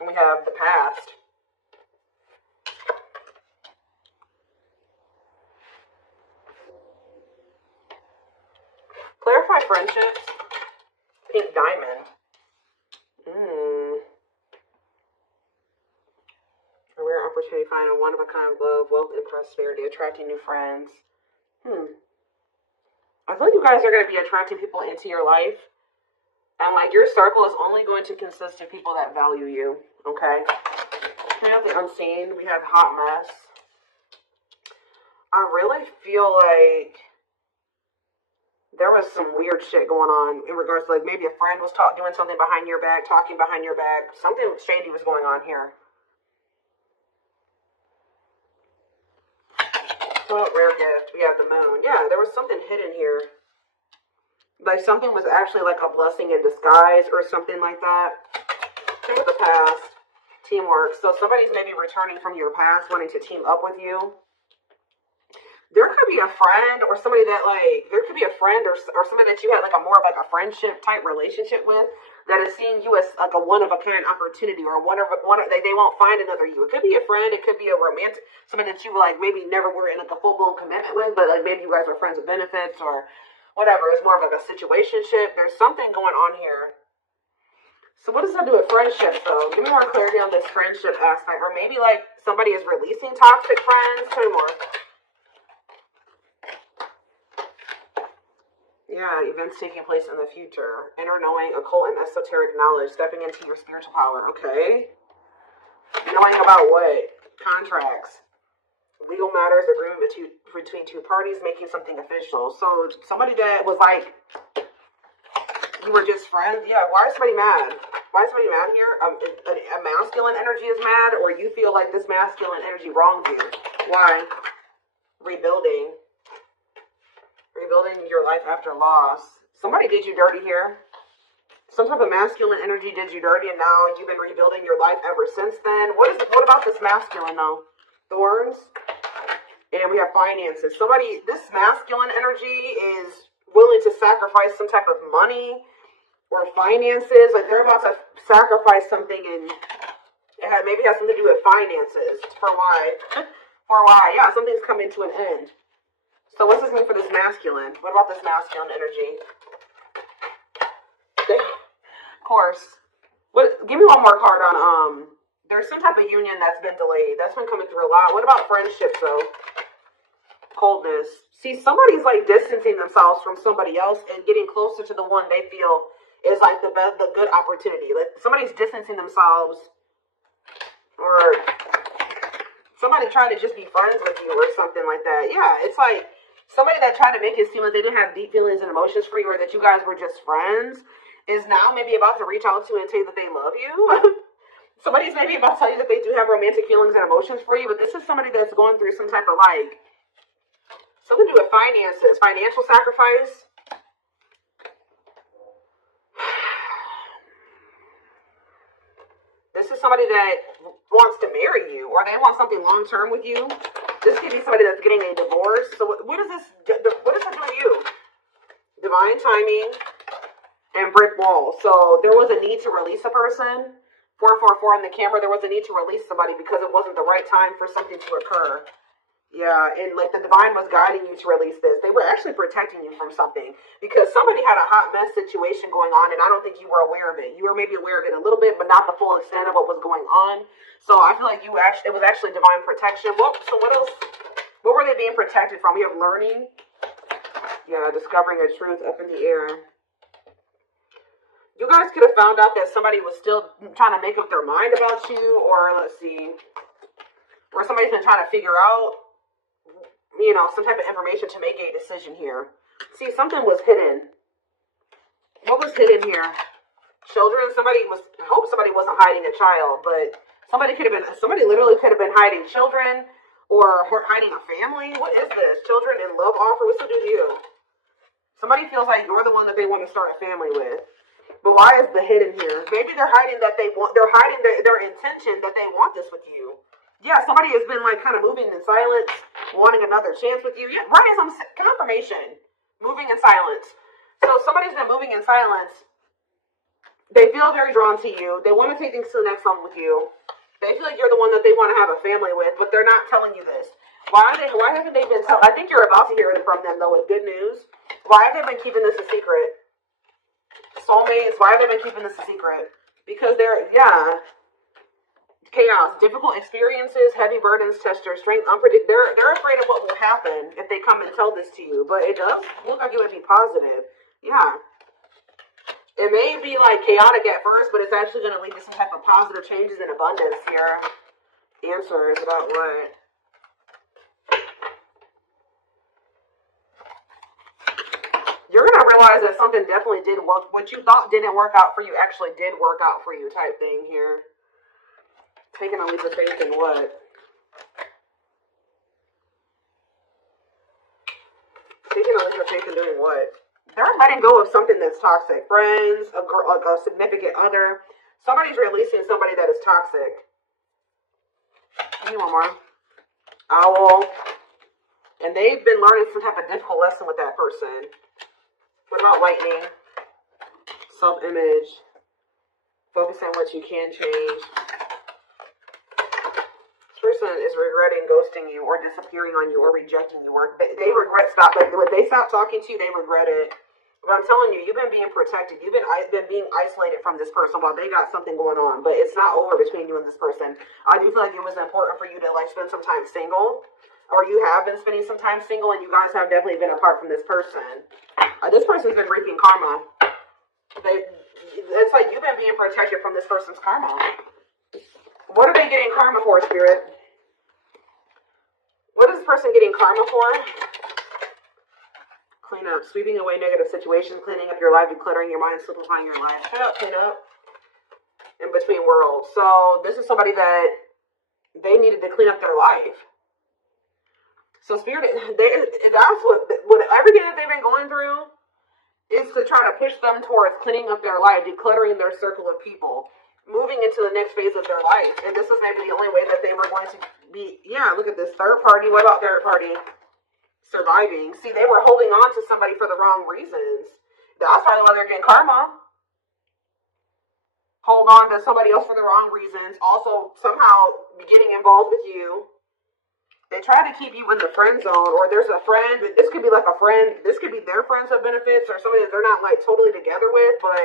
And we have the past. Clarify friendships. Pink diamond. A rare opportunity to find a one-of-a-kind love, wealth, and prosperity. Attracting new friends. I feel like you guys are going to be attracting people into your life. And like your circle is only going to consist of people that value you. Okay? We have the unseen. We have hot mess. I really feel like there was some weird shit going on in regards to like maybe a friend was doing something behind your back, talking behind your back. Something shady was going on here. Oh, rare gift. We have the moon. Yeah, there was something hidden here. Like something was actually like a blessing in disguise or something like that. Think of the past. Teamwork. So somebody's maybe returning from your past, wanting to team up with you. There could be a friend or somebody that like, there could be a friend or somebody that you had like a more of like a friendship type relationship with that is seeing you as like a one-of-a-kind opportunity or they won't find another you. It could be a friend. It could be a romantic, somebody that you like maybe never were in like a full-blown commitment with, but like maybe you guys are friends with benefits or whatever. It's more of like a situationship. There's something going on here. So what does that do with friendships though? Give me more clarity on this friendship aspect. Or maybe like somebody is releasing toxic friends. Tell me more. Yeah, events taking place in the future. Inner knowing, occult and esoteric knowledge. Stepping into your spiritual power. Okay. Knowing about what? Contracts. Legal matters, agreement between two parties, making something official. So somebody that was like, you were just friends. Yeah, why is somebody mad? Why is somebody mad here? A masculine energy is mad, or you feel like this masculine energy wronged you. Why? Rebuilding. Rebuilding your life after loss. Somebody did you dirty here. Some type of masculine energy did you dirty, and now you've been rebuilding your life ever since then. What about this masculine though? Thorns. And we have finances. This masculine energy is willing to sacrifice some type of money or finances. Like they're about to sacrifice something, and maybe has something to do with finances. For why? For why? Yeah, something's coming to an end. So what's this mean for this masculine? What about this masculine energy? Of course. Give me one more card on, there's some type of union that's been delayed. That's been coming through a lot. What about friendships, though? Coldness. See, somebody's, like, distancing themselves from somebody else and getting closer to the one they feel is, like, the good opportunity. Like, somebody's distancing themselves, or somebody trying to just be friends with you or something like that. Yeah, it's like somebody that tried to make it seem like they didn't have deep feelings and emotions for you, or that you guys were just friends, is now maybe about to reach out to you and tell you that they love you. Somebody's maybe about to tell you that they do have romantic feelings and emotions for you, but this is somebody that's going through some type of like, something to do with finances, financial sacrifice. This is somebody that wants to marry you, or they want something long-term with you. This could be somebody that's getting a divorce. So what does that do with you? Divine timing and brick wall. So there was a need to release a person. 444 in the camera, there was a need to release somebody because it wasn't the right time for something to occur. Yeah, and like the divine was guiding you to release this. They were actually protecting you from something because somebody had a hot mess situation going on, and I don't think you were aware of it. You were maybe aware of it a little bit, but not the full extent of what was going on. So I feel like it was actually divine protection. So what else? What were they being protected from? We have learning. Yeah, discovering a truth up in the air. You guys could have found out that somebody was still trying to make up their mind about you, or let's see, or somebody's been trying to figure out, you know, some type of information to make a decision here. See, something was hidden. What was hidden here? Children. I hope somebody wasn't hiding a child, but somebody literally could have been hiding children or hiding a family. What is this? Children in love offer? What's to do to you? Somebody feels like you're the one that they want to start a family with. But why is the hidden here? Maybe they're hiding their intention that they want this with you. Yeah, somebody has been like kind of moving in silence, wanting another chance with you. Yeah, writing some confirmation. Moving in silence. So somebody's been moving in silence They feel very drawn to you. They want to take things to the next level with you. They feel like you're the one that they want to have a family with, but they're not telling you this. Why haven't they been I think you're about to hear it from them, though, with good news. Why have they been keeping this a secret? Soulmates, why have they been keeping this a secret? Because chaos, difficult experiences, heavy burdens, test your strength, they're afraid of what will happen if they come and tell this to you, but it does look like it would be positive. Yeah. It may be like chaotic at first, but it's actually going to lead to some type of positive changes in abundance here. Answers about what? You're going to realize that something definitely did work. What you thought didn't work out for you actually did work out for you type thing here. Taking a leap of faith in what? Taking a leap of faith in doing what? They're letting go of something that's toxic. Friends, a girl, like a significant other. Somebody's releasing somebody that is toxic. Give me one more. Owl. And they've been learning some type of difficult lesson with that person. What about lightning? Self-image. Focus on what you can change. This person is regretting ghosting you or disappearing on you or rejecting you. Or they regret when they stop talking to you, they regret it. But I'm telling you, you've been being protected. You've been being isolated from this person while they got something going on. But it's not over between you and this person. I do feel like it was important for you to like spend some time single. Or you have been spending some time single and you guys have definitely been apart from this person. This person's been reaping karma. It's like you've been being protected from this person's karma. What are they getting karma for, Spirit? What is this person getting karma for? Clean up. Sweeping away negative situations, cleaning up your life, decluttering your mind, simplifying your life. Shut up, clean up. In between worlds. So this is somebody that they needed to clean up their life. So Spirit, that's what everything that they've been going through is to try to push them towards cleaning up their life, decluttering their circle of people, moving into the next phase of their life. And this was maybe the only way that they were going to be, look at this, third party. What about third party? Surviving. See, they were holding on to somebody for the wrong reasons. That's probably why they're getting karma. Hold on to somebody else for the wrong reasons. Also, somehow getting involved with you. They try to keep you in the friend zone, or there's a friend. This could be like a friend. This could be their friends of benefits, or somebody that they're not like totally together with. But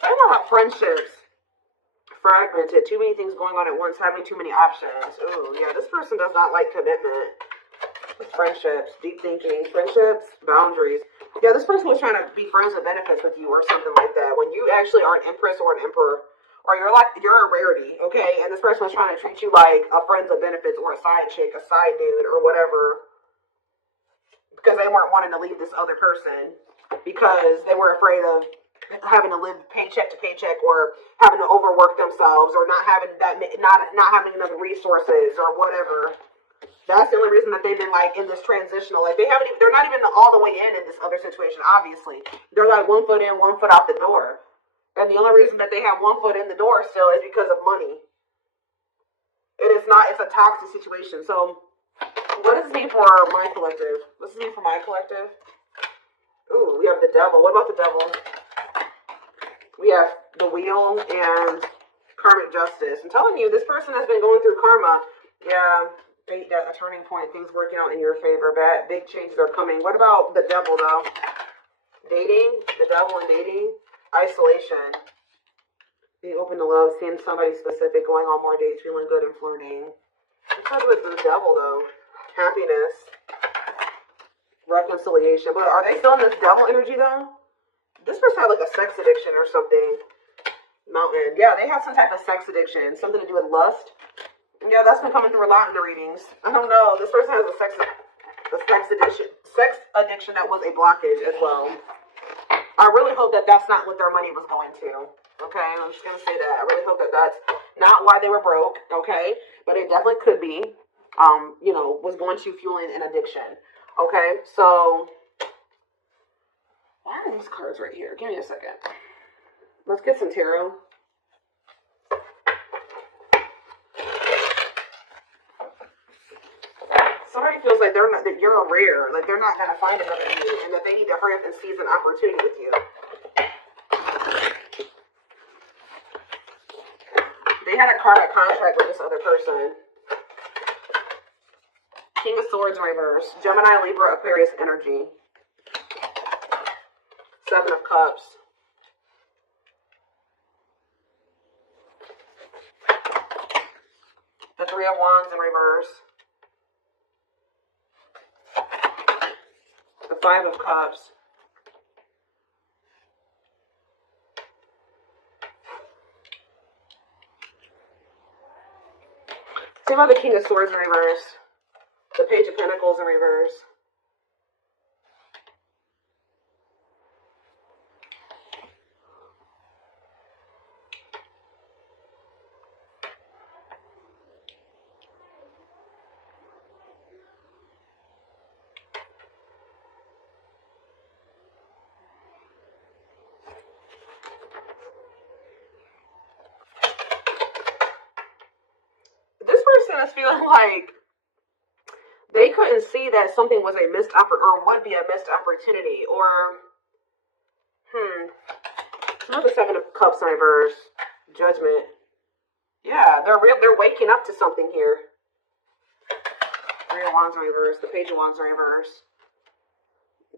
I don't know about friendships. Fragmented. Too many things going on at once. Having too many options. Ooh, yeah. This person does not like commitment. Friendships, deep thinking, friendships, boundaries. Yeah, this person was trying to be friends with benefits with you, or something like that. When you actually are an empress or an emperor. Or you're a rarity, okay? And this person was trying to treat you like a friends of benefits or a side chick, a side dude, or whatever. Because they weren't wanting to leave this other person. Because they were afraid of having to live paycheck to paycheck, or having to overwork themselves, or not having having enough resources, or whatever. That's the only reason that they've been like in this transitional. Like they're not even all the way in this other situation, obviously. They're like 1 foot in, 1 foot out the door. And the only reason that they have 1 foot in the door still is because of money. And it's a toxic situation. So, what does this mean for my collective? What does this mean for my collective? Ooh, we have the devil. What about the devil? We have the wheel and karmic justice. I'm telling you, this person has been going through karma. Yeah, a turning point. Things working out in your favor. Big changes are coming. What about the devil, though? Dating? The devil and dating? Isolation. Being open to love, seeing somebody specific, going on more dates, feeling good and flirting. Because with the devil, though, happiness, reconciliation. But are they still in this devil energy, though? This person had like a sex addiction or something. Mountain. Yeah, they have some type of sex addiction. Something to do with lust. Yeah, that's been coming through a lot in the readings. I don't know. This person has a sex addiction that was a blockage as well. I really hope that that's not what their money was going to. Okay, I'm just going to say that. I really hope that that's not why they were broke. Okay, but it definitely could be, was going to fueling an addiction. Okay, so why are these cards right here? Give me a second. Let's get some tarot. Somebody feels like that you're a rare, like they're not going to find another you, and that they need to hurry up and seize an opportunity with you. had a karmic contract with this other person. King of Swords in reverse. Gemini, Libra, Aquarius energy. Seven of Cups. The Three of Wands in reverse. The Five of Cups. See about the King of Swords in reverse. The Page of Pentacles in reverse. This person is feeling like they couldn't see that something was a missed or would be a missed opportunity, or another Seven of Cups in reverse. Judgment. Yeah, they're waking up to something here. Three of Wands in reverse. The Page of Wands in reverse.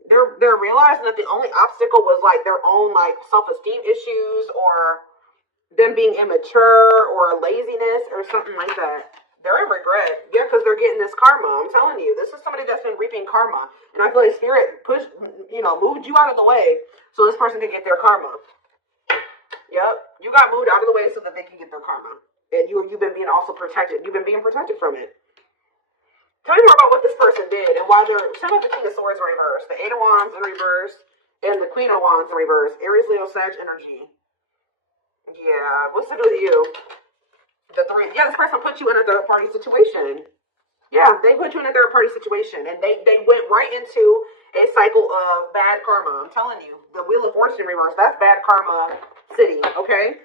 They're realizing that the only obstacle was like their own like self-esteem issues, or them being immature, or laziness, or something like that. They're in regret. Yeah, because they're getting this karma. I'm telling you, this is somebody that's been reaping karma. And I feel like Spirit moved you out of the way so this person can get their karma. Yep. You got moved out of the way so that they can get their karma. And you've been being also protected. You've been being protected from it. Tell me more about what this person did and why they're... Tell me about the King of Swords in reverse. The Eight of Wands in reverse. And the Queen of Wands in reverse. Aries, Leo, Sag energy. Yeah. What's to do with you? The three, this person put you in a third party situation. Yeah, they put you in a third party situation, and they went right into a cycle of bad karma. I'm telling you, the Wheel of Fortune in reverse, that's bad karma city, okay?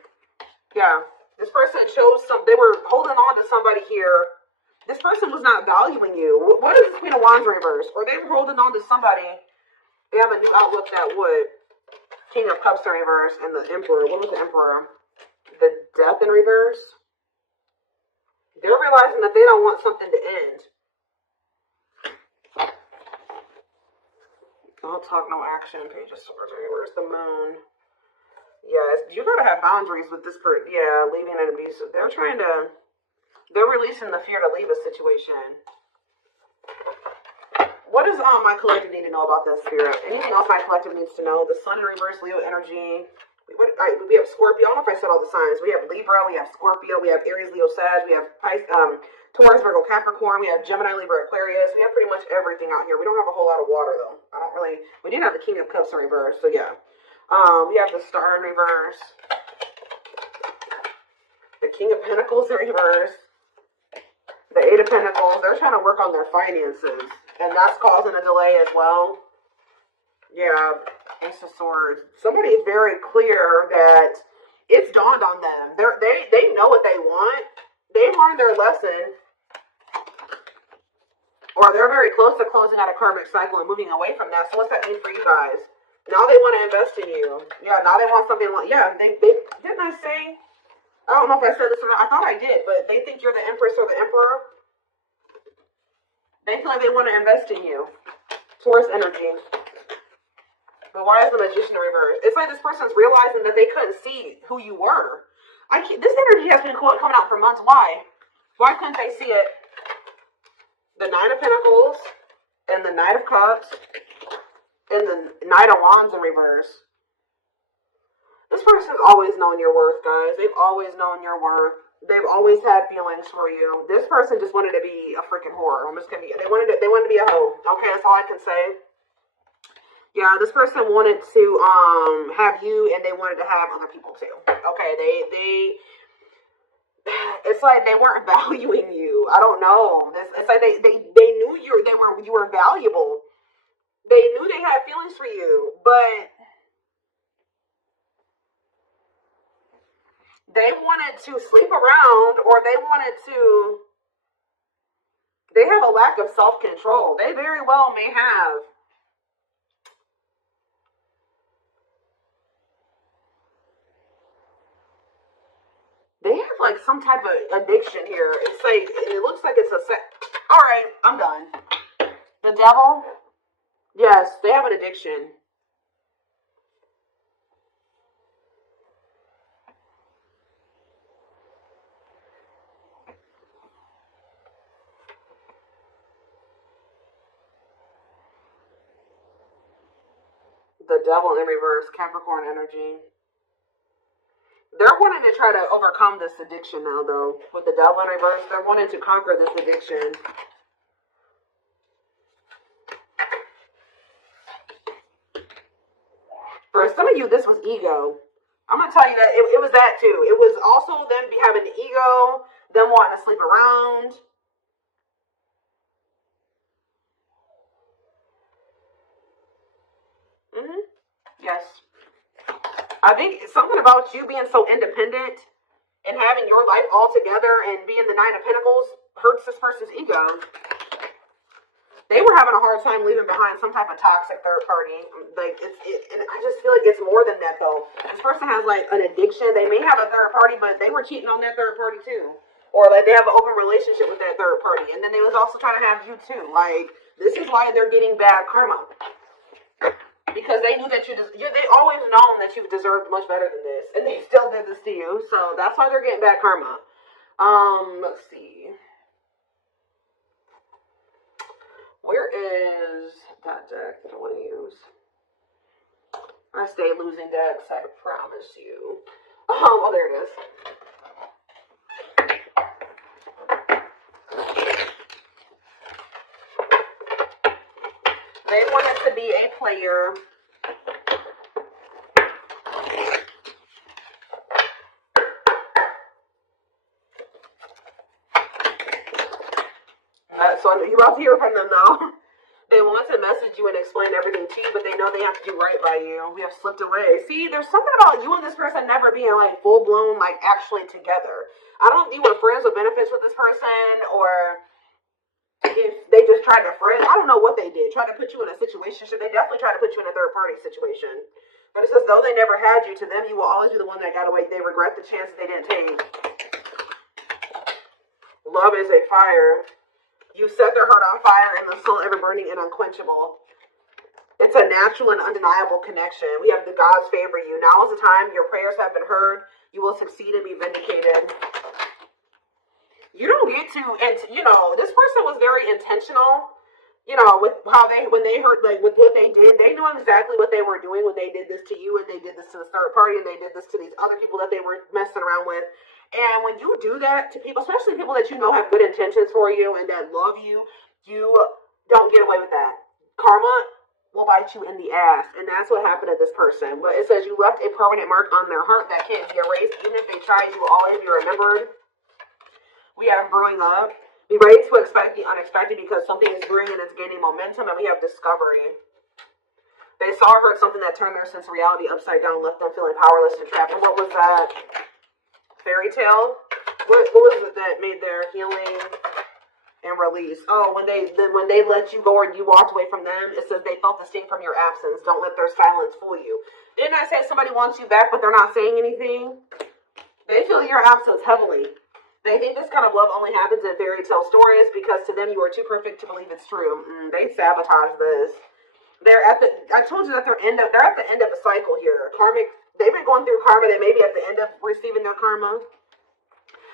Yeah, this person chose they were holding on to somebody here. This person was not valuing you. What is this Queen of Wands in reverse? Or they were holding on to somebody. They have a new outlook that would. King of Cups in reverse, and the Emperor. What was the Emperor? The Death in reverse. They're realizing that they don't want something to end. No talk, no action. Page of Swords. Where's the Moon? Yeah, you gotta have boundaries with this person. Yeah, leaving an abusive. They're releasing the fear to leave a situation. What does my collective need to know about this, Spirit? Anything else my collective needs to know? The Sun in reverse, Leo energy. We have Scorpio. I don't know if I said all the signs. We have Libra. We have Scorpio. We have Aries, Leo, Sag. We have Taurus, Virgo, Capricorn. We have Gemini, Libra, Aquarius. We have pretty much everything out here. We don't have a whole lot of water, though. We didn't have the King of Cups in reverse, so yeah. We have the Star in reverse. The King of Pentacles in reverse. The Eight of Pentacles. They're trying to work on their finances, and that's causing a delay as well. Yeah. Ace of Swords. Somebody is very clear that it's dawned on them. They know what they want. They've learned their lesson. Or they're very close to closing out a karmic cycle and moving away from that. So what's that mean for you guys? Now they want to invest in you. Yeah, now they want something like... Yeah, they didn't I say... I don't know if I said this or not. I thought I did. But they think you're the Empress or the Emperor. They feel like they want to invest in you. Taurus energy. But why is the Magician in reverse? It's like this person's realizing that they couldn't see who you were. This energy has been coming out for months. Why? Why couldn't they see it? The Nine of Pentacles and the Knight of Cups and the Knight of Wands in reverse. This person's always known your worth, guys. They've always known your worth. They've always had feelings for you. This person just wanted to be a freaking whore. They wanted to be a hoe. Okay, that's all I can say. Yeah, this person wanted to have you, and they wanted to have other people too. Okay, it's like they weren't valuing you. I don't know. It's like they knew you were valuable. They knew they had feelings for you, but they wanted to sleep around, or they have a lack of self-control. They very well may have. They have like some type of addiction here. It's like, it looks like it's a all right, I'm done. The devil, yes, they have an addiction. The devil in reverse, Capricorn energy. They're wanting to try to overcome this addiction now, though. With the devil in reverse, they're wanting to conquer this addiction. For some of you, this was ego. I'm going to tell you that it was that, too. It was also them having the ego, them wanting to sleep around. Yes. I think something about you being so independent and having your life all together and being the Nine of Pentacles hurts this person's ego. They were having a hard time leaving behind some type of toxic third party. Like, and I just feel like it's more than that, though. This person has, like, an addiction. They may have a third party, but they were cheating on that third party, too. Or, like, they have an open relationship with that third party. And then they was also trying to have you, too. Like, this is why they're getting bad karma. Because they knew that they always known that you deserved much better than this. And they still did this to you. So that's why they're getting bad karma. Let's see. Where is that deck that I want to use? I stay losing decks, I promise you. Oh, there it is. They wanted to be a player. So you're about to hear from them now. They want to message you and explain everything to you, but they know they have to do right by you. We have slipped away. See, there's something about you and this person never being like full-blown, like actually together. I don't know if you were friends with benefits with this person, or if they just tried to friend. I don't know what they did. Tried to put you in a situation. They definitely tried to put you in a third-party situation. But it says, though they never had you, to them you will always be the one that got away. They regret the chance that they didn't take. Love is a fire. You set their heart on fire and the soul ever burning and unquenchable. It's a natural and undeniable connection. We have the gods favor you. Now is the time. Your prayers have been heard. You will succeed and be vindicated. You don't get to, and you know, this person was very intentional, you know, with how when they heard, like, with what they did. They knew exactly what they were doing when they did this to you, and they did this to the third party, and they did this to these other people that they were messing around with. And when you do that to people, especially people that you know have good intentions for you and that love you, you don't get away with that. Karma will bite you in the ass. And that's what happened to this person. But it says you left a permanent mark on their heart that can't be erased. Even if they tried, you will always be remembered. We have growing up. Be ready to expect the unexpected because something is brewing and it's gaining momentum. And we have discovery. They saw or heard something that turned their sense of reality upside down, left them feeling powerless and trapped. And what was that? Fairy tale? What was it that made their healing and release? Oh, when they let you go or you walked away from them, it says they felt the sting from your absence. Don't let their silence fool you. Didn't I say somebody wants you back, but they're not saying anything? They feel your absence heavily. They think this kind of love only happens in fairy tale stories because to them you are too perfect to believe it's true. They sabotage this. I told you that they're at the end of a cycle here. Karmic. They've been going through karma. They may be at the end of receiving their karma.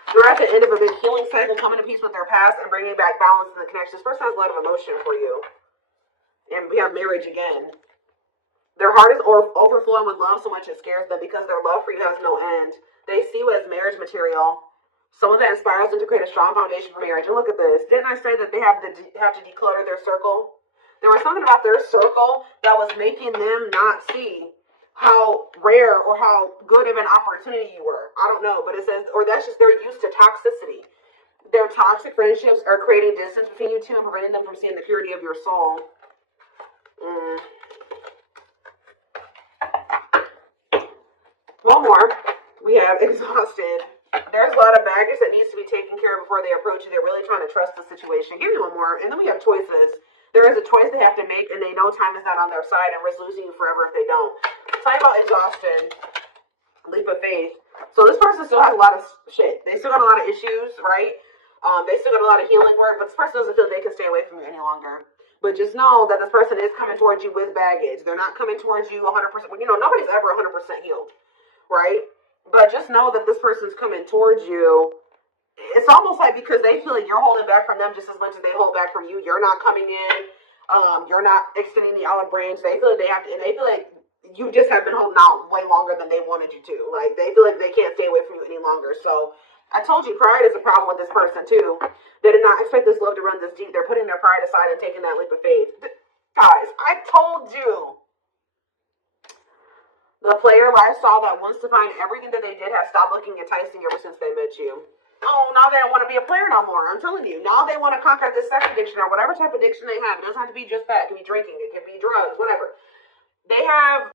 They're at the end of a big healing cycle, coming to peace with their past and bringing back balance in the connection. This person has a lot of emotion for you. And we have marriage again. Their heart is overflowing with love so much it scares them because their love for you has no end. They see you as marriage material. Someone that inspires them to create a strong foundation for marriage. And look at this. Didn't I say that they have to declutter their circle? There was something about their circle that was making them not see how rare or how good of an opportunity you were. I don't know, but it says, or that's just they're used to toxicity. Their toxic friendships are creating distance between you two and preventing them from seeing the purity of your soul. One more. We have exhausted. There's a lot of baggage that needs to be taken care of before they approach you. They're really trying to trust the situation. Give me one more. And then we have choices. There is a choice they have to make, and they know time is not on their side and risk losing you forever if they don't. Talking about exhaustion, leap of faith. So this person still has a lot of shit. They still got a lot of issues, right? They still got a lot of healing work, but this person doesn't feel they can stay away from you any longer. But just know that this person is coming towards you with baggage. They're not coming towards you 100%. You know, nobody's ever 100% healed, right? But just know that this person's coming towards you. It's almost like because they feel like you're holding back from them just as much as they hold back from you. You're not coming in. You're not extending the olive branch. They feel like they have to, and they feel like you just have been holding out way longer than they wanted you to. Like, they feel like they can't stay away from you any longer. So, I told you pride is a problem with this person, too. They did not expect this love to run this deep. They're putting their pride aside and taking that leap of faith. Guys, I told you. The player lifestyle that wants to find everything that they did has stopped looking enticing ever since they met you. Oh, now they don't want to be a player no more. I'm telling you. Now they want to conquer this sex addiction or whatever type of addiction they have. It doesn't have to be just that. It can be drinking. It can be drugs. Whatever. They have